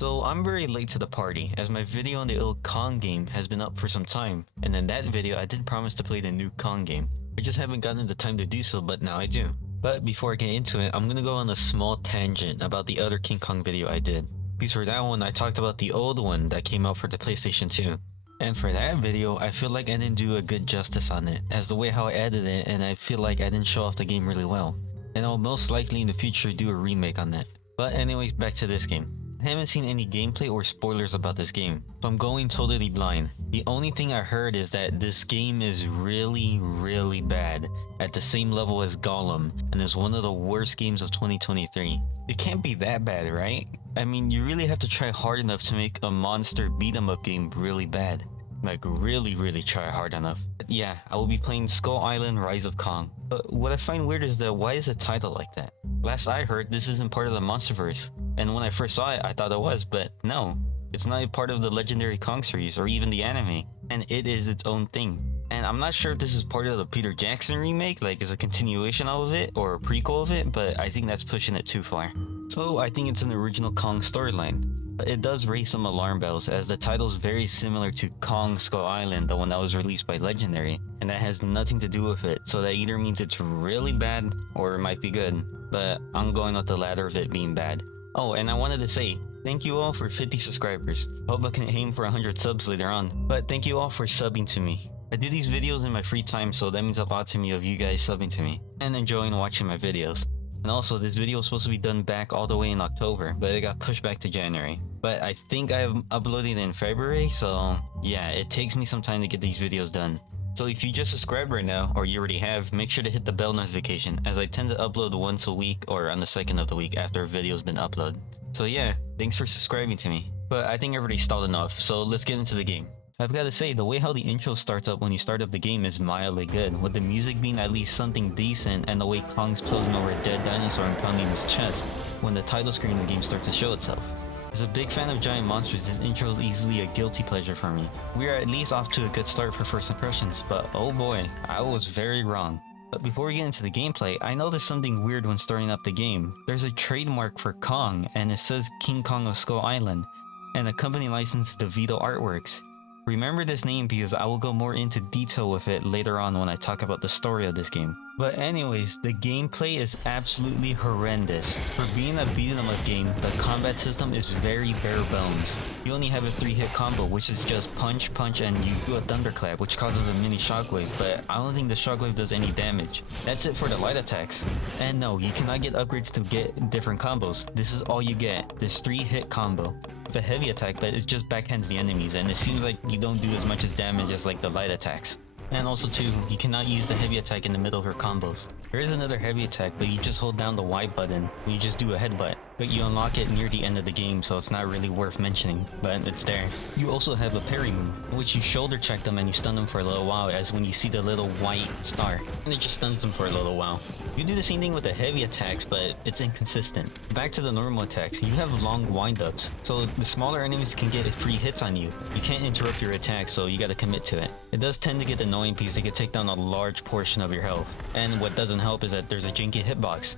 So I'm very late to the party, as my video on the old Kong game has been up for some time, and in that video I did promise to play the new Kong game. I just haven't gotten the time to do so, but now I do. But before I get into it, I'm gonna go on a small tangent about the other King Kong video I did. Because for that one, I talked about the old one that came out for the PlayStation 2. And for that video, I feel like I didn't do a good justice on it, as the way how I edited it, and I feel like I didn't show off the game really well. And I'll most likely in the future do a remake on that. But anyways, back to this game. I haven't seen any gameplay or spoilers about this game, so I'm going totally blind. The only thing I heard is that this game is really bad, at the same level as Gollum, and is one of the worst games of 2023. It can't be that bad, right? I mean, you really have to try hard enough to make a monster beat 'em up game really bad. Like really try hard enough. But yeah, I will be playing Skull Island Rise of Kong. But what I find weird is that why is the title like that? Last I heard, this isn't part of the Monsterverse. And when I first saw it, I thought it was, but no. It's not part of the legendary Kong series or even the anime. And it is its own thing. And I'm not sure if this is part of the Peter Jackson remake, like is a continuation of it or a prequel of it, but I think that's pushing it too far. So I think it's an original Kong storyline. But it does raise some alarm bells, as the title's very similar to Kong Skull Island, the one that was released by Legendary, and that has nothing to do with it, so that either means it's really bad or it might be good, but I'm going with the latter of it being bad. Oh, and I wanted to say, thank you all for 50 subscribers. Hope I can aim for 100 subs later on, but thank you all for subbing to me. I do these videos in my free time, so that means a lot to me of you guys subbing to me, and enjoying watching my videos. And also, this video was supposed to be done back all the way in October, but it got pushed back to January. But I think I've uploaded it in February, so yeah, it takes me some time to get these videos done. So if you just subscribed right now, or you already have, make sure to hit the bell notification, as I tend to upload once a week or on the second of the week after a video's been uploaded. So yeah, thanks for subscribing to me. But I think I already stalled enough, so let's get into the game. I've got to say, the way how the intro starts up when you start up the game is mildly good, with the music being at least something decent, and the way Kong's posing over a dead dinosaur and pounding his chest when the title screen of the game starts to show itself. As a big fan of giant monsters, this intro is easily a guilty pleasure for me. We are at least off to a good start for first impressions, but oh boy, I was very wrong. But before we get into the gameplay, I noticed something weird when starting up the game. There's a trademark for Kong, and it says King Kong of Skull Island, and a company licensed DeVito Artworks. Remember this name because I will go more into detail with it later on when I talk about the story of this game. But anyways, the gameplay is absolutely horrendous. For being a beat 'em up game, the combat system is very bare bones. You only have a 3-hit combo, which is just punch, and you do a thunderclap, which causes a mini shockwave, but I don't think the shockwave does any damage. That's it for the light attacks. And no, you cannot get upgrades to get different combos. This is all you get, this 3-hit combo. With a heavy attack, but it just backhands the enemies, and it seems like you don't do as much as damage as like the light attacks. And also too, you cannot use the heavy attack in the middle of your combos. There is another heavy attack, but you just hold down the Y button and you just do a headbutt. But you unlock it near the end of the game, so it's not really worth mentioning, but it's there. You also have a parry move, in which you shoulder check them and you stun them for a little while, as when you see the little white star, and it just stuns them for a little while. You do the same thing with the heavy attacks, but it's inconsistent. Back to the normal attacks, you have long wind-ups, so the smaller enemies can get free hits on you. You can't interrupt your attacks, so you gotta commit to it. It does tend to get annoying because they can take down a large portion of your health. And what doesn't help is that there's a janky hitbox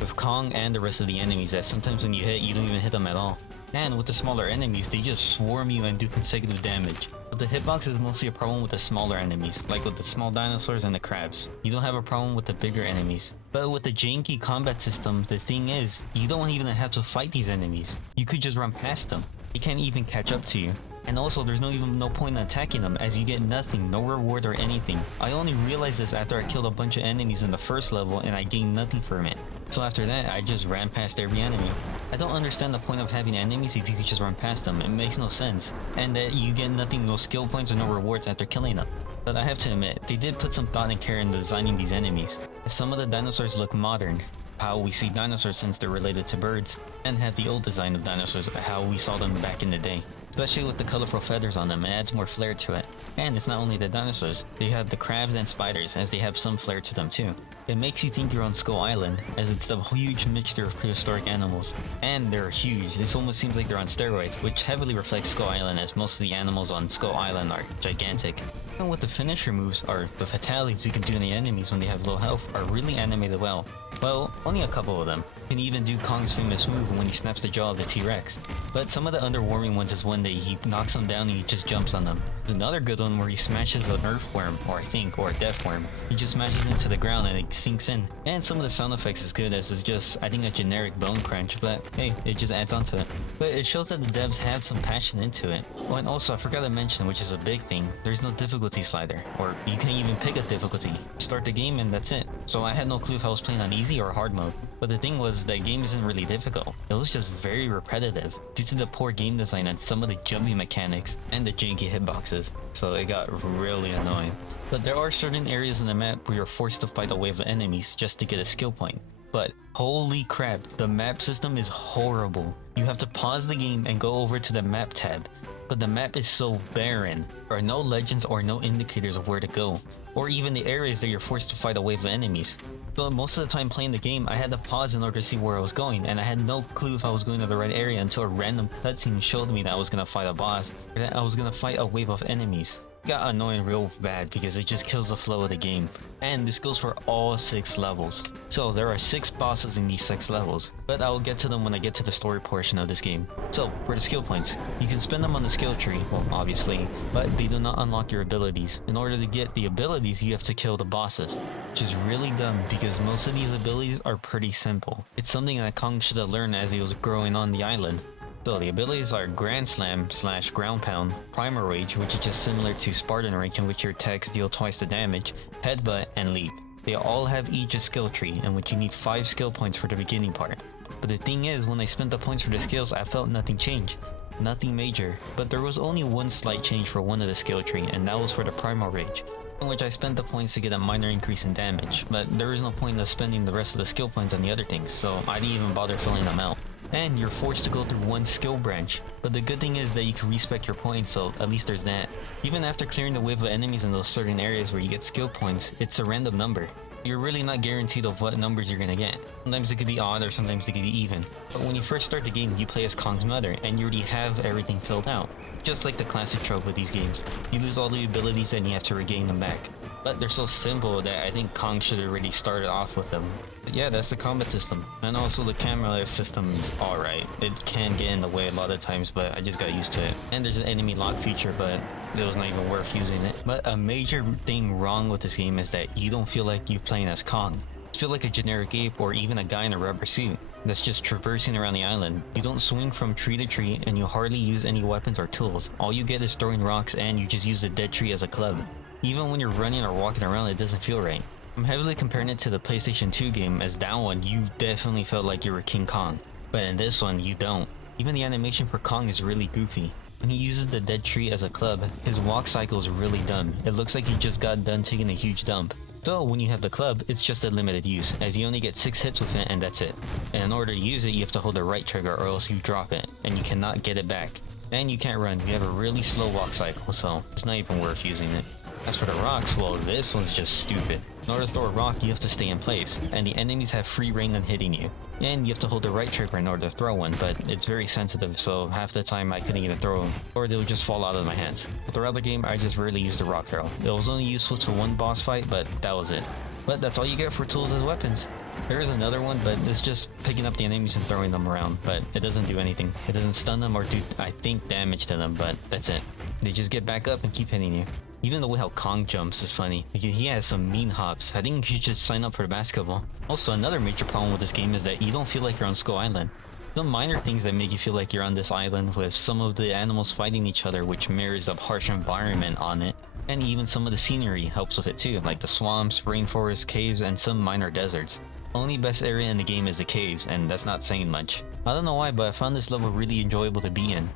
with Kong and the rest of the enemies that sometimes when you hit, you don't even hit them at all. And with the smaller enemies, they just swarm you and do consecutive damage. But the hitbox is mostly a problem with the smaller enemies, like with the small dinosaurs and the crabs. You don't have a problem with the bigger enemies. But with the janky combat system, the thing is, you don't even have to fight these enemies. You could just run past them. They can't even catch up to you. And also, there's no point in attacking them, as you get nothing, no reward or anything. I only realized this after I killed a bunch of enemies in the first level and I gained nothing from it. So after that, I just ran past every enemy. I don't understand the point of having enemies if you could just run past them. It makes no sense. And that you get nothing, no skill points or no rewards after killing them. But I have to admit, they did put some thought and care in designing these enemies. Some of the dinosaurs look modern, how we see dinosaurs since they're related to birds, and have the old design of dinosaurs, how we saw them back in the day. Especially with the colorful feathers on them, it adds more flair to it. And it's not only the dinosaurs, they have the crabs and spiders, as they have some flair to them too. It makes you think you're on Skull Island, as it's a huge mixture of prehistoric animals. And they're huge, this almost seems like they're on steroids, which heavily reflects Skull Island, as most of the animals on Skull Island are gigantic. And what the finisher moves, or the fatalities you can do in the enemies when they have low health, are really animated well. Well, only a couple of them. You can even do Kong's famous move when he snaps the jaw of the T-Rex. But some of the underwarming ones is when he knocks them down and he just jumps on them. There's another good one where he smashes an earthworm, or a death worm. He just smashes into the ground and it sinks in. And some of the sound effects is good, as it's just, I think, a generic bone crunch, but hey, it just adds on to it. But it shows that the devs have some passion into it. Oh, and also I forgot to mention, which is a big thing, there's no difficulty slider, or you can't even pick a difficulty. Start the game and that's it. So I had no clue if I was playing on easy or hard mode. But the thing was, that game isn't really difficult. It was just very repetitive due to the poor game design and some of the jumping mechanics and the janky hitboxes. So it got really annoying. But there are certain areas in the map where you're forced to fight a wave of enemies just to get a skill point. But holy crap, the map system is horrible. You have to pause the game and go over to the map tab. But the map is so barren. There are no legends or no indicators of where to go, or even the areas that you're forced to fight a wave of enemies. So most of the time playing the game, I had to pause in order to see where I was going, and I had no clue if I was going to the right area until a random cutscene showed me that I was gonna fight a boss, or that I was gonna fight a wave of enemies. It got annoying real bad because it just kills the flow of the game. And this goes for all 6 levels. So there are 6 bosses in these 6 levels, but I will get to them when I get to the story portion of this game. So for the skill points, you can spend them on the skill tree, well obviously, but they do not unlock your abilities. In order to get the abilities, you have to kill the bosses, which is really dumb because most of these abilities are pretty simple. It's something that Kong should have learned as he was growing on the island. So the abilities are Grand Slam / Ground Pound, Primal Rage, which is just similar to Spartan Rage in which your attacks deal twice the damage, Headbutt, and Leap. They all have each a skill tree in which you need 5 skill points for the beginning part. But the thing is, when I spent the points for the skills, I felt nothing change. Nothing major, but there was only one slight change for one of the skill tree, and that was for the Primal Rage, in which I spent the points to get a minor increase in damage, but there was no point of spending the rest of the skill points on the other things, so I didn't even bother filling them out. And you're forced to go through one skill branch, but the good thing is that you can respec your points, so at least there's that. Even after clearing the wave of enemies in those certain areas where you get skill points, it's a random number. You're really not guaranteed of what numbers you're gonna get. Sometimes it could be odd or sometimes it could be even. But when you first start the game, you play as Kong's mother and you already have everything filled out. Just like the classic trope with these games. You lose all the abilities and you have to regain them back. But they're so simple that I think Kong should have already started off with them. But yeah, that's the combat system. And also the camera system's alright. It can get in the way a lot of times, but I just got used to it. And there's an enemy lock feature, but it was not even worth using it. But a major thing wrong with this game is that you don't feel like you're playing as Kong. You feel like a generic ape or even a guy in a rubber suit that's just traversing around the island. You don't swing from tree to tree and you hardly use any weapons or tools. All you get is throwing rocks and you just use the dead tree as a club. Even when you're running or walking around, it doesn't feel right. I'm heavily comparing it to the PlayStation 2 game, as that one you definitely felt like you were King Kong. But in this one, you don't. Even the animation for Kong is really goofy. When he uses the dead tree as a club, his walk cycle is really dumb. It looks like he just got done taking a huge dump. So when you have the club, it's just a limited use, as you only get 6 hits with it and that's it. And in order to use it, you have to hold the right trigger or else you drop it, and you cannot get it back. And you can't run, you have a really slow walk cycle, so it's not even worth using it. As for the rocks, well, this one's just stupid. In order to throw a rock, you have to stay in place, and the enemies have free reign on hitting you. And you have to hold the right trigger in order to throw one, but it's very sensitive, so half the time I couldn't even throw them, or they would just fall out of my hands. But throughout the game, I just rarely used the rock throw. It was only useful to one boss fight, but that was it. But that's all you get for tools as weapons. There is another one, but it's just picking up the enemies and throwing them around, but it doesn't do anything. It doesn't stun them or do, I think, damage to them, but that's it. They just get back up and keep hitting you. Even the way how Kong jumps is funny. He has some mean hops. I think you should sign up for basketball. Also, another major problem with this game is that you don't feel like you're on Skull Island. Some minor things that make you feel like you're on this island, with some of the animals fighting each other, which mirrors the harsh environment on it. And even some of the scenery helps with it too, like the swamps, rainforests, caves, and some minor deserts. The only best area in the game is the caves, and that's not saying much. I don't know why, but I found this level really enjoyable to be in.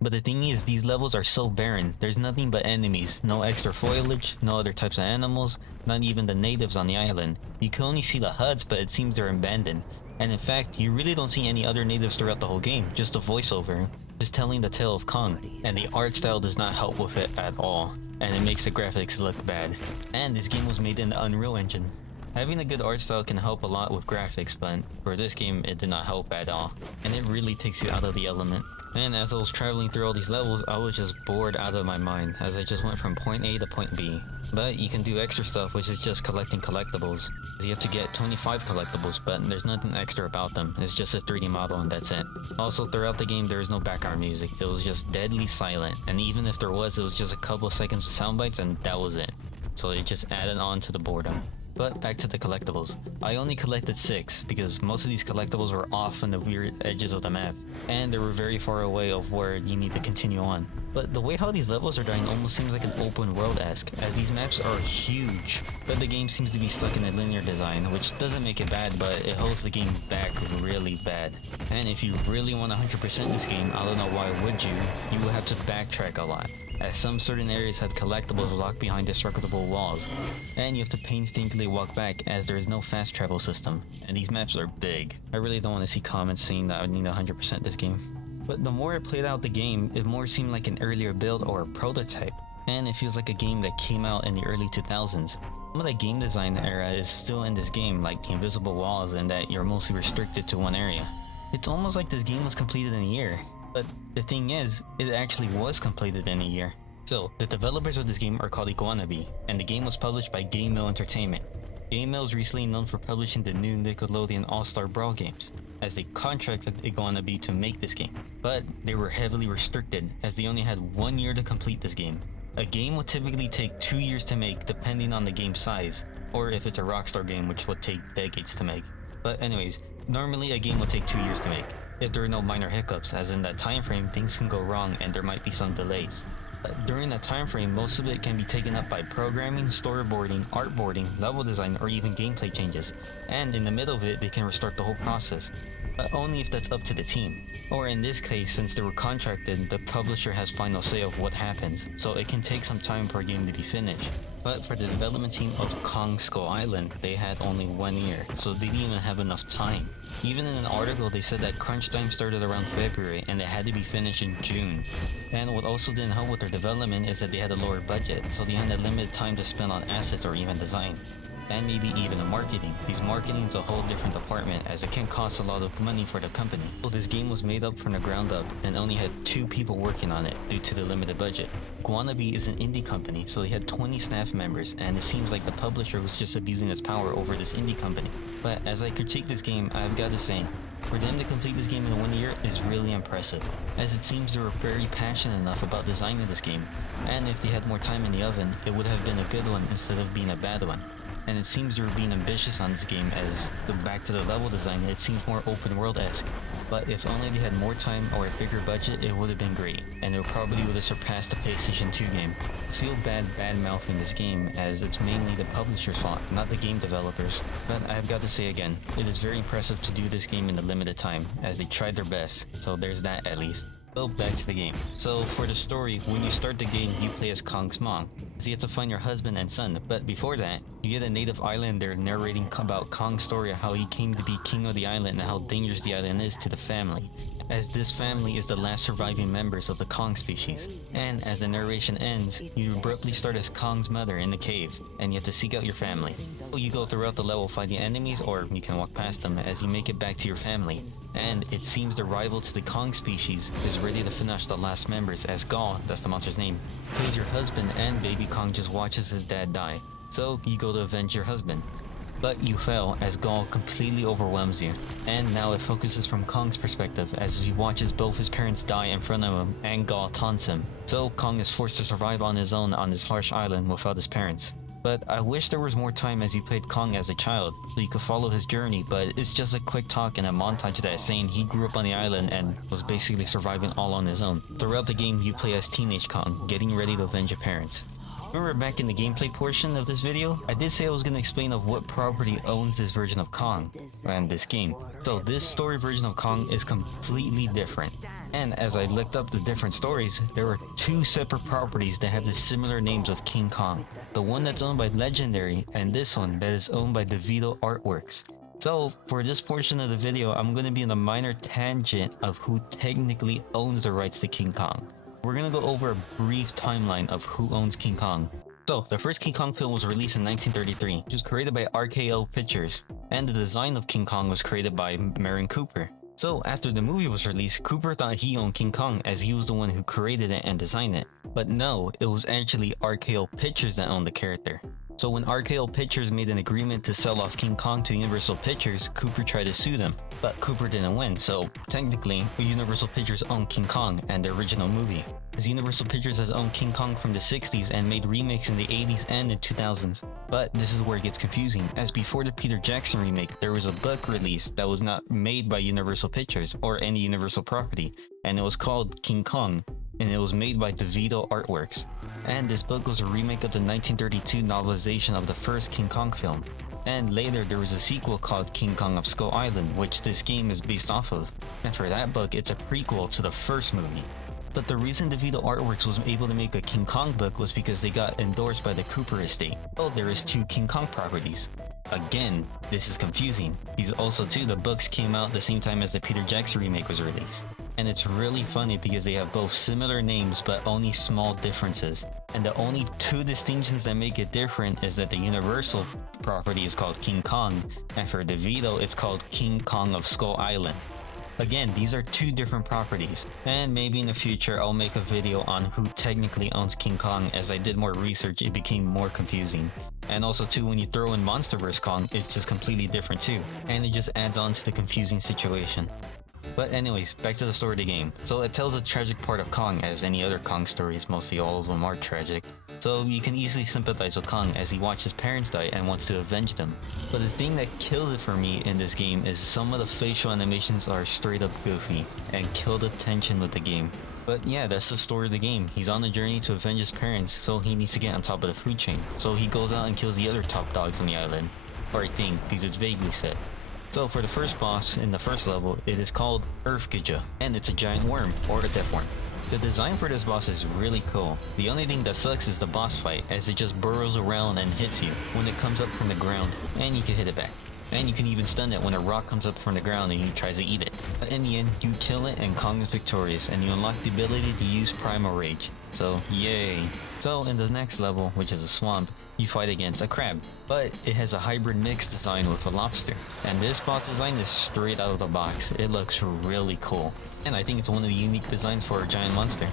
But the thing is, these levels are so barren. There's nothing but enemies, no extra foliage, no other types of animals, not even the natives on the island. You can only see the huts, but it seems they're abandoned. And in fact, you really don't see any other natives throughout the whole game, just a voiceover, just telling the tale of Kong. And the art style does not help with it at all, and it makes the graphics look bad. And this game was made in the Unreal Engine. Having a good art style can help a lot with graphics, but for this game it did not help at all, and it really takes you out of the element. And as I was traveling through all these levels, I was just bored out of my mind as I just went from point A to point B. But you can do extra stuff, which is just collecting collectibles. You have to get 25 collectibles, but there's nothing extra about them. It's just a 3D model and that's it. Also, throughout the game, there is no background music. It was just deadly silent. And even if there was, it was just a couple of seconds of sound bites and that was it. So it just added on to the boredom. But back to the collectibles. I only collected 6 because most of these collectibles were off on the weird edges of the map, and they were very far away of where you need to continue on. But the way how these levels are done almost seems like an open world-esque, as these maps are huge, but the game seems to be stuck in a linear design, which doesn't make it bad, but it holds the game back really bad. And if you really want to 100% this game, I don't know why would you will have to backtrack a lot, as some certain areas have collectibles locked behind destructible walls, and you have to painstakingly walk back as there is no fast travel system, and these maps are big. I really don't want to see comments saying that I need 100% this game. But the more I played out the game, it more seemed like an earlier build or a prototype, and it feels like a game that came out in the early 2000s. Some of the game design era is still in this game, like the invisible walls and that you're mostly restricted to one area. It's almost like this game was completed in a year. But the thing is, it actually was completed in a year. So, the developers of this game are called Iguanabi, and the game was published by Game Mill Entertainment. Game Mill is recently known for publishing the new Nickelodeon All-Star Brawl games, as they contracted Iguanabi to make this game. But they were heavily restricted, as they only had 1 year to complete this game. A game would typically take 2 years to make depending on the game size, or if it's a Rockstar game, which would take decades to make. But anyways, normally a game would take 2 years to make, if there are no minor hiccups, as in that time frame things can go wrong and there might be some delays. But during that time frame, most of it can be taken up by programming, storyboarding, artboarding, level design, or even gameplay changes. And in the middle of it, they can restart the whole process. But only if that's up to the team. Or in this case, since they were contracted, the publisher has final say of what happens, so it can take some time for a game to be finished. But for the development team of Kong Skull Island, they had only 1 year, so they didn't even have enough time. Even in an article, they said that crunch time started around February and it had to be finished in June. And what also didn't help with their development is that they had a lower budget, so they had a limited time to spend on assets or even design. And maybe even in marketing, because marketing is a whole different department as it can cost a lot of money for the company. So this game was made up from the ground up and only had 2 people working on it due to the limited budget. Iguanabi is an indie company, so they had 20 staff members, and it seems like the publisher was just abusing its power over this indie company. But as I critique this game, I've got to say, for them to complete this game in 1 year is really impressive, as it seems they were very passionate enough about designing this game, and if they had more time in the oven, it would have been a good one instead of being a bad one. And it seems they were being ambitious on this game, as back to the level design, it seems more open world-esque. But if only they had more time or a bigger budget, it would have been great, and it probably would have surpassed the PlayStation 2 game. I feel bad-mouthing this game, as it's mainly the publisher's fault, not the game developers. But I've got to say again, it is very impressive to do this game in a limited time, as they tried their best, so there's that at least. Well, back to the game. So for the story, when you start the game, you play as Kong's mom, so you have to find your husband and son. But before that, you get a native islander narrating about Kong's story of how he came to be king of the island and how dangerous the island is to the family, as this family is the last surviving members of the Kong species. And as the narration ends, you abruptly start as Kong's mother in the cave, and you have to seek out your family. You go throughout the level fighting enemies, or you can walk past them as you make it back to your family. And it seems the rival to the Kong species is ready to finish the last members, as Gaul, that's the monster's name, kills your husband, and baby Kong just watches his dad die. So you go to avenge your husband. But you fail as Gaul completely overwhelms you, and now it focuses from Kong's perspective as he watches both his parents die in front of him and Gaul taunts him. So Kong is forced to survive on his own on this harsh island without his parents. But I wish there was more time as you played Kong as a child, so you could follow his journey, but it's just a quick talk and a montage that is saying he grew up on the island and was basically surviving all on his own. Throughout the game, you play as teenage Kong, getting ready to avenge your parents. Remember back in the gameplay portion of this video, I did say I was going to explain of what property owns this version of Kong, and this game. So this story version of Kong is completely different. And as I looked up the different stories, there were 2 separate properties that have the similar names of King Kong. The one that's owned by Legendary, and this one that is owned by DeVito Artworks. So for this portion of the video, I'm going to be in a minor tangent of who technically owns the rights to King Kong. We're going to go over a brief timeline of who owns King Kong. So, the first King Kong film was released in 1933, which was created by RKO Pictures, and the design of King Kong was created by Maren Cooper. So after the movie was released, Cooper thought he owned King Kong as he was the one who created it and designed it. But no, it was actually RKO Pictures that owned the character. So when RKO Pictures made an agreement to sell off King Kong to Universal Pictures, Cooper tried to sue them. But Cooper didn't win, so technically, Universal Pictures owned King Kong and the original movie. As Universal Pictures has owned King Kong from the 60s and made remakes in the 80s and the 2000s. But this is where it gets confusing, as before the Peter Jackson remake, there was a book released that was not made by Universal Pictures or any Universal property, and it was called King Kong, and it was made by DeVito Artworks. And this book was a remake of the 1932 novelization of the first King Kong film. And later there was a sequel called King Kong of Skull Island, which this game is based off of. And for that book, it's a prequel to the first movie. But the reason DeVito Artworks was able to make a King Kong book was because they got endorsed by the Cooper estate. Well, there is 2 King Kong properties. Again, this is confusing, because also too, the books came out the same time as the Peter Jackson remake was released. And it's really funny because they have both similar names but only small differences. And the only 2 distinctions that make it different is that the Universal property is called King Kong, and for DeVito it's called King Kong of Skull Island. Again, these are 2 different properties, and maybe in the future I'll make a video on who technically owns King Kong. As I did more research, it became more confusing. And also too, when you throw in MonsterVerse Kong, it's just completely different too, and it just adds on to the confusing situation. But anyways, back to the story of the game. So it tells a tragic part of Kong, as any other Kong stories, mostly all of them are tragic. So you can easily sympathize with Kong as he watched his parents die and wants to avenge them. But the thing that kills it for me in this game is some of the facial animations are straight up goofy and kill the tension with the game. But yeah, that's the story of the game. He's on a journey to avenge his parents, so he needs to get on top of the food chain. So he goes out and kills the other top dogs on the island. Or I think, because it's vaguely said. So for the first boss in the first level, it is called Earthgija, and it's a giant worm, or the death worm. The design for this boss is really cool. The only thing that sucks is the boss fight, as it just burrows around and hits you when it comes up from the ground, and you can hit it back. And you can even stun it when a rock comes up from the ground and he tries to eat it. But in the end, you kill it and Kong is victorious, and you unlock the ability to use Primal Rage. So yay! So in the next level, which is a swamp, you fight against a crab, but it has a hybrid mix design with a lobster. And this boss design is straight out of the box. It looks really cool, and I think it's one of the unique designs for a giant monster.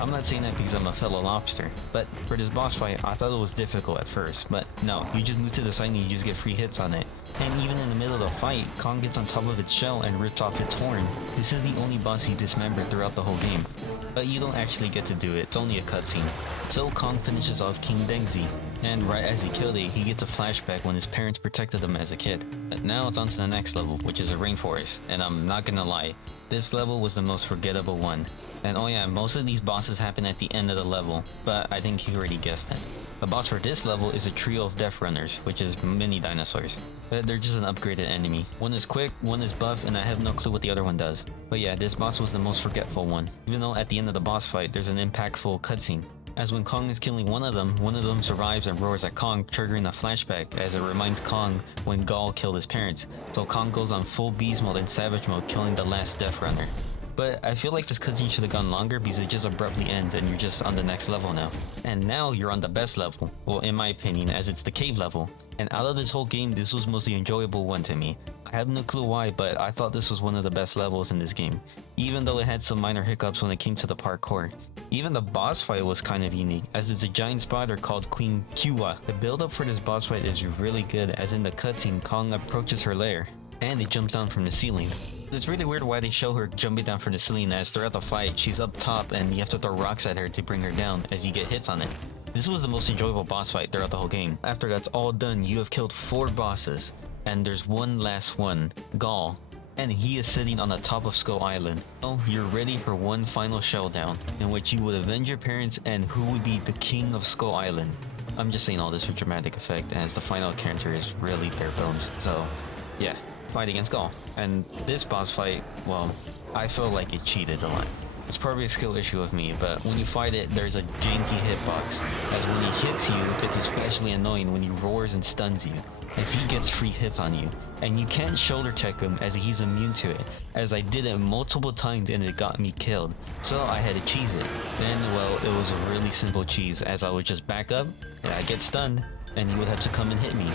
I'm not saying that because I'm a fellow lobster, but for this boss fight, I thought it was difficult at first, but no, you just move to the side and you just get free hits on it. And even in the middle of the fight, Kong gets on top of its shell and rips off its horn. This is the only boss you dismember throughout the whole game, but you don't actually get to do it, it's only a cutscene. So Kong finishes off King Dengzi, and right as he killed it, he gets a flashback when his parents protected him as a kid. But now it's on to the next level, which is a rainforest, and I'm not gonna lie, this level was the most forgettable one. And oh yeah, most of these bosses happen at the end of the level, but I think you already guessed it. The boss for this level is a trio of Death Runners, which is mini dinosaurs. But they're just an upgraded enemy. One is quick, one is buff, and I have no clue what the other one does. But yeah, this boss was the most forgetful one. Even though at the end of the boss fight, there's an impactful cutscene. As when Kong is killing one of them survives and roars at Kong, triggering a flashback as it reminds Kong when Gaul killed his parents. So Kong goes on full beast mode and savage mode, killing the last Death Runner. But I feel like this cutscene should have gone longer because it just abruptly ends and you're just on the next level now. And now you're on the best level, well in my opinion, as it's the cave level. And out of this whole game, this was most the enjoyable one to me. I have no clue why, but I thought this was one of the best levels in this game, even though it had some minor hiccups when it came to the parkour. Even the boss fight was kind of unique, as it's a giant spider called Queen Kiwa. The build up for this boss fight is really good, as in the cutscene, Kong approaches her lair, and it jumps down from the ceiling. It's really weird why they show her jumping down from the ceiling, as throughout the fight, she's up top and you have to throw rocks at her to bring her down as you get hits on it. This was the most enjoyable boss fight throughout the whole game. After that's all done, you have killed 4 bosses, and there's one last one, Gaul, and he is sitting on the top of Skull Island. So you're ready for one final showdown, in which you would avenge your parents and who would be the king of Skull Island. I'm just saying all this for dramatic effect, as the final character is really bare bones, so yeah. Fight against Gaul. And this boss fight, well, I feel like it cheated a lot. It's probably a skill issue with me, but when you fight it, there's a janky hitbox, as when he hits you, it's especially annoying when he roars and stuns you, as he gets free hits on you, and you can't shoulder check him as he's immune to it, as I did it multiple times and it got me killed, so I had to cheese it. Then, well, it was a really simple cheese, as I would just back up, and I get stunned, and he would have to come and hit me.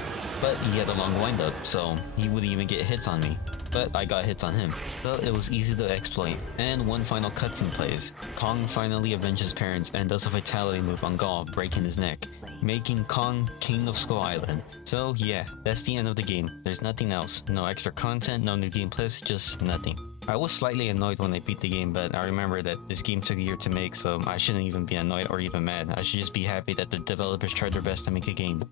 But he had a long windup, so he wouldn't even get hits on me. but I got hits on him, so it was easy to exploit. And one final cutscene plays. Kong finally avenges his parents and does a fatality move on Gaul, breaking his neck, making Kong king of Skull Island. So yeah, that's the end of the game. There's nothing else. No extra content, no new game plus, just nothing. I was slightly annoyed when I beat the game, but I remember that this game took a year to make, so I shouldn't even be annoyed or even mad. I should just be happy that the developers tried their best to make a game.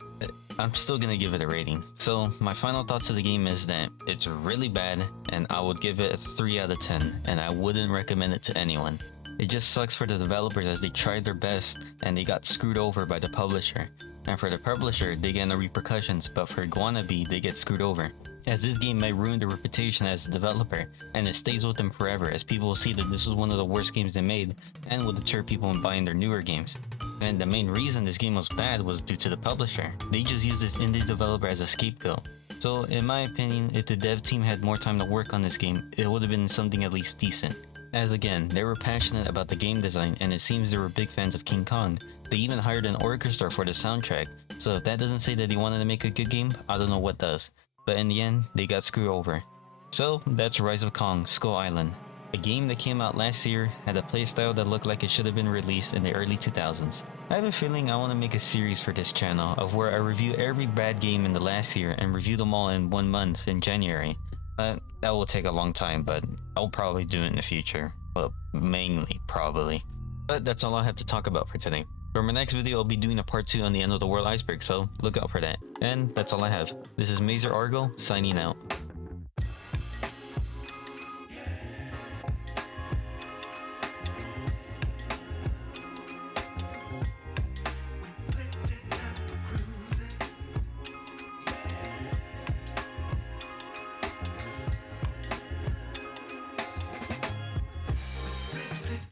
I'm still gonna give it a rating. So my final thoughts of the game is that it's really bad, and I would give it a 3 out of 10, and I wouldn't recommend it to anyone. It just sucks for the developers as they tried their best and they got screwed over by the publisher. And for the publisher, they get no repercussions, but for Guanabe, they get screwed over, as this game might ruin their reputation as a developer, and it stays with them forever as people will see that this is one of the worst games they made and will deter people from buying their newer games. And the main reason this game was bad was due to the publisher. They just used this indie developer as a scapegoat. So in my opinion, if the dev team had more time to work on this game, it would have been something at least decent. As again, they were passionate about the game design and it seems they were big fans of King Kong. They even hired an orchestra for the soundtrack, so if that doesn't say that they wanted to make a good game, I don't know what does. But in the end, they got screwed over. So that's Rise of Kong, Skull Island. A game that came out last year, had a playstyle that looked like it should have been released in the early 2000s. I have a feeling I want to make a series for this channel of where I review every bad game in the last year and review them all in 1 month in January. That will take a long time, but I'll probably do it in the future. Well, mainly, probably. But that's all I have to talk about for today. For my next video, I'll be doing a part 2 on the End of the World iceberg, so look out for that. And that's all I have. This is Mazer Argo, signing out.